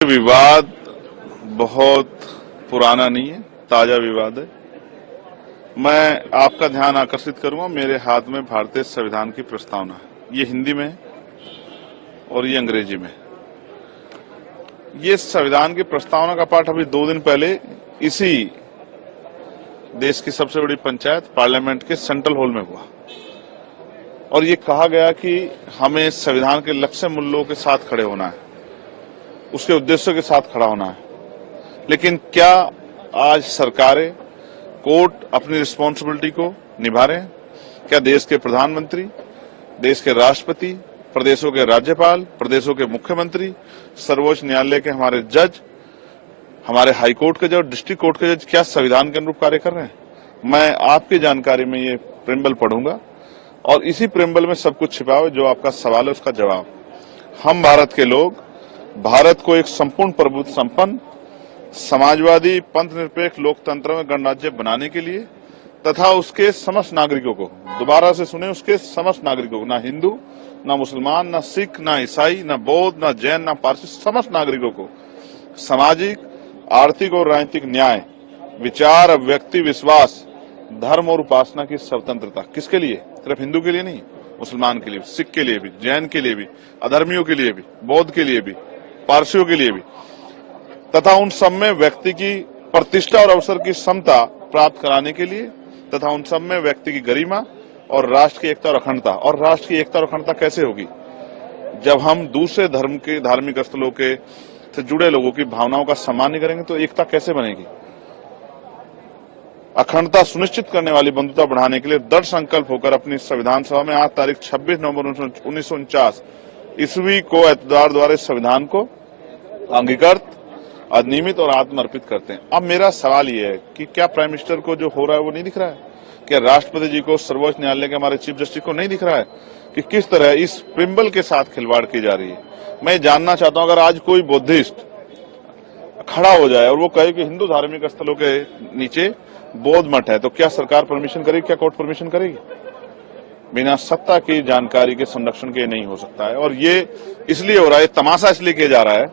विवाद बहुत पुराना नहीं है, ताजा विवाद है। मैं आपका ध्यान आकर्षित करूंगा, मेरे हाथ में भारतीय संविधान की प्रस्तावना है। ये हिंदी में है और ये अंग्रेजी में है। ये संविधान की प्रस्तावना का पाठ अभी 2 दिन पहले इसी देश की सबसे बड़ी पंचायत पार्लियामेंट के सेंट्रल हॉल में हुआ और ये कहा गया कि हमें संविधान के लक्ष्य मूल्यों के साथ खड़े होना है, उसके उद्देश्यों के साथ खड़ा होना है। लेकिन क्या आज सरकारें, कोर्ट अपनी रिस्पॉन्सिबिलिटी को निभा रहे हैं? क्या देश के प्रधानमंत्री, देश के राष्ट्रपति, प्रदेशों के राज्यपाल, प्रदेशों के मुख्यमंत्री, सर्वोच्च न्यायालय के हमारे जज, हमारे हाई कोर्ट के जज, डिस्ट्रिक्ट कोर्ट के जज क्या संविधान के अनुरूप कार्य कर रहे हैं? मैं आपकी जानकारी में ये प्रेम्बल पढ़ूंगा और इसी प्रेम्बल में सब कुछ छिपा हुआ। जो आपका सवाल है उसका जवाब। हम भारत के लोग भारत को एक संपूर्ण प्रभुत्व संपन्न समाजवादी पंथ निरपेक्ष लोकतंत्र में गणराज्य बनाने के लिए तथा उसके समस्त नागरिकों को, दोबारा से सुने, उसके समस्त नागरिकों को, ना हिंदू, ना मुसलमान, ना सिख, ना ईसाई, ना बौद्ध, ना जैन, ना पारसी, समस्त नागरिकों को सामाजिक, आर्थिक और राजनीतिक न्याय, विचार, अभिव्यक्ति, विश्वास, धर्म और उपासना की स्वतंत्रता। किसके लिए? सिर्फ हिंदू के लिए नहीं, मुसलमान के लिए, सिख के लिए भी, जैन के लिए भी, अधर्मियों के लिए भी, बौद्ध के लिए भी, पारसियों के लिए भी, तथा उन सब में व्यक्ति की प्रतिष्ठा और अवसर की समता प्राप्त कराने के लिए, तथा उन सब में व्यक्ति की गरिमा और राष्ट्र की एकता और अखंडता। और राष्ट्र की एकता और अखंडता कैसे होगी? जब हम दूसरे धर्म के धार्मिक स्थलों के से जुड़े लोगों की भावनाओं का सम्मान नहीं करेंगे तो एकता कैसे बनेगी? अखंडता सुनिश्चित करने वाली बंधुता बढ़ाने के लिए दृढ़ संकल्प होकर अपनी संविधान सभा में आज तारीख 26 नवंबर 1949 ईस्वी को एतदार द्वारा इस संविधान को अंगीकृत, अधिनियमित और आत्मर्पित करते हैं। अब मेरा सवाल ये है कि क्या प्राइम मिनिस्टर को जो हो रहा है वो नहीं दिख रहा है? क्या राष्ट्रपति जी को, सर्वोच्च न्यायालय के हमारे चीफ जस्टिस को नहीं दिख रहा है कि किस तरह इस प्रिम्बल के साथ खिलवाड़ की जा रही है? मैं जानना चाहता हूं, अगर आज कोई बुद्धिस्ट खड़ा हो जाए और वो कहे कि हिंदू धार्मिक स्थलों के नीचे बौद्ध मठ है, तो क्या सरकार परमिशन करेगी? क्या कोर्ट परमिशन करेगी? बिना सत्ता की जानकारी के संरक्षण के नहीं हो सकता है। और ये इसलिए हो रहा है, तमाशा इसलिए किया जा रहा है,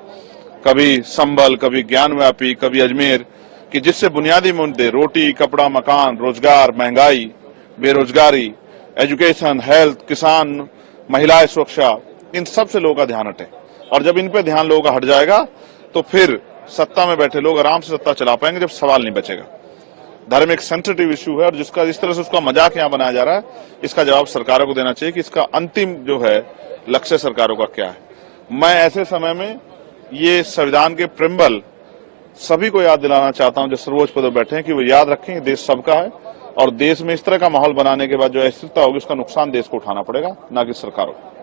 कभी संभल, कभी ज्ञानव्यापी, कभी अजमेर, कि जिससे बुनियादी मुद्दे रोटी, कपड़ा, मकान, रोजगार, महंगाई, बेरोजगारी, एजुकेशन, हेल्थ, किसान, महिलाएं, सुरक्षा, इन सब से लोगों का ध्यान हटे। और जब इन पे ध्यान लोगों का हट जाएगा तो फिर सत्ता में बैठे लोग आराम से सत्ता चला पाएंगे, जब सवाल नहीं बचेगा। धर्म एक सेंसिटिव इश्यू है और जिसका जिस तरह से उसका मजाक यहाँ बनाया जा रहा है, इसका जवाब सरकारों को देना चाहिए कि इसका अंतिम जो है लक्ष्य सरकारों का क्या है। मैं ऐसे समय में ये संविधान के प्रिम्बल सभी को याद दिलाना चाहता हूं जो सर्वोच्च पद पर बैठे हैं कि वो याद रखें देश सबका है और देश में इस तरह का माहौल बनाने के बाद जो अस्थिरता होगी उसका नुकसान देश को उठाना पड़ेगा, ना कि सरकारों को।